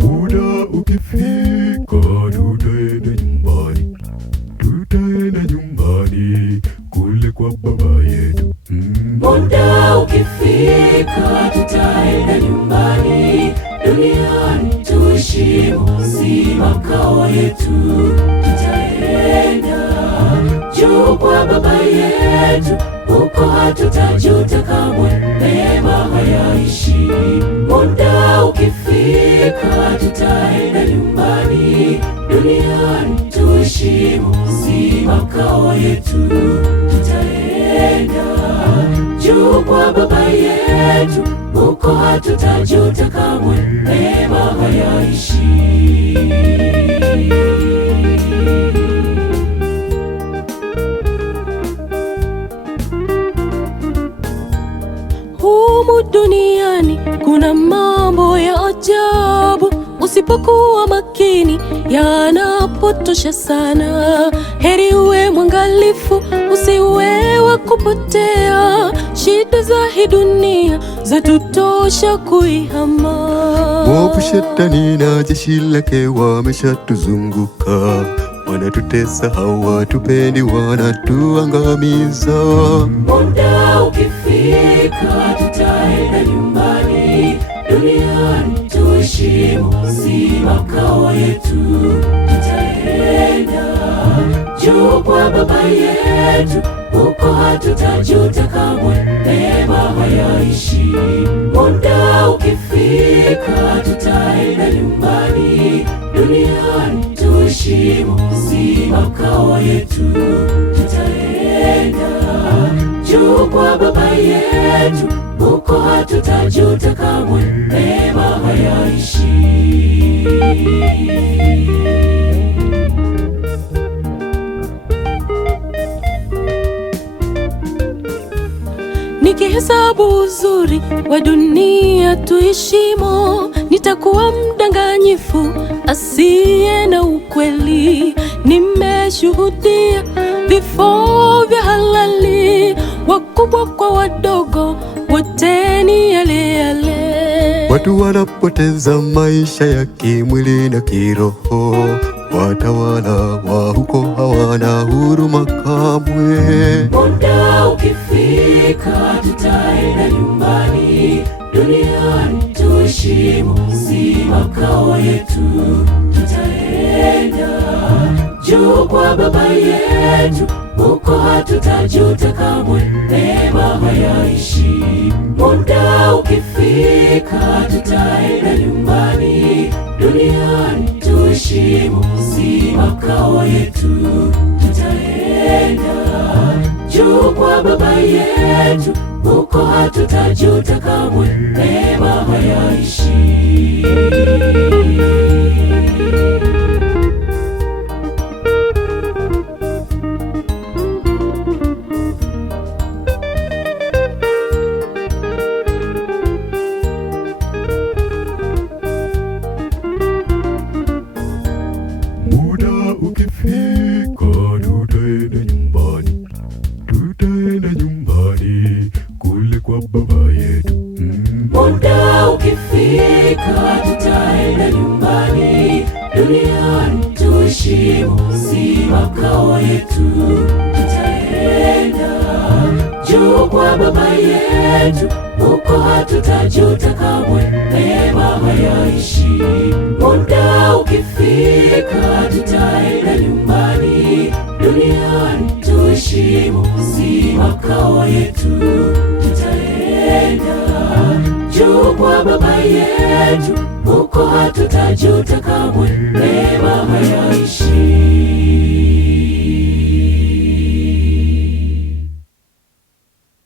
Muda ukifika tutaenda nyumbani kule kwa baba yetu. Muda ukifika tutaenda nyumbani, duniani tuheshimu si makao yetu. Tutaenda juu kwa baba yetu, huko hatutajuta kamwe, mema hayaishi. Muda ukifika tutaenda nyumbani, duniani tuheshimu si makao yetu. Tutaenda juu kwa baba yetu, huko hatutajuta kamwe, mema hayaishi. Humu duniani kuna mambo ya ajabu, usipokuwa makini yanapotosha sana. Heri uwe mwangalifu, usiwe wa kupotea. Shida za hii dunia zatutosha kuihama. Mwovu Shetani na jeshi lake wameshatuzunguka, wanatutesa, hawatupendi, wanatuangamiza. Muda ukifika tutaenda nyumbani, duniani tuheshimu si makao yetu. Tutaenda juu kwa baba yetu, huko hatutajuta kamwe, mema hayaishi. Muda ukifika tutaenda nyumbani, duniani tuheshimu si makao yetu. Tutaenda juu kwa baba yetu, huko hatutajuta kamwe, mema hayaishi. Nikihesabu uzuri wa dunia tuishimo, nitakuwa mdanganyifu asiye na ukweli. Nimeshuhudia vifo vya halali, wakubwa kwa wadogo, wote ni yale yale. Watu wanapoteza maisha ya kimwili na kiroho, watawala wa huko hawana huruma kamwe. Muda ukifika tutaenda nyumbani, duniani tuheshimu si makao yetu. Tutaenda juu kwa baba yetu, huko hatutajuta kamwe, mema hayaishi. Muda ukifika tutaenda nyumbani, duniani tuheshimu si makao yetu. Tutaenda juu kwa baba yetu, huko hatutajuta kamwe, mema hayaishi. Muda ukifika tutaenda nyumbani kule kwa baba yetu. Muda ukifika tutaenda nyumbani, duniani tuheshimu si makao yetu. Tutaenda juu kwa baba yetu, huko hatutajuta kamwe, mema hayaishi. Muda ukifika tutaenda nyumbani, duniani tuheshimu si makao yetu. Tutaenda juu kwa baba yetu, huko hatutajuta kamwe, mema hayaishi.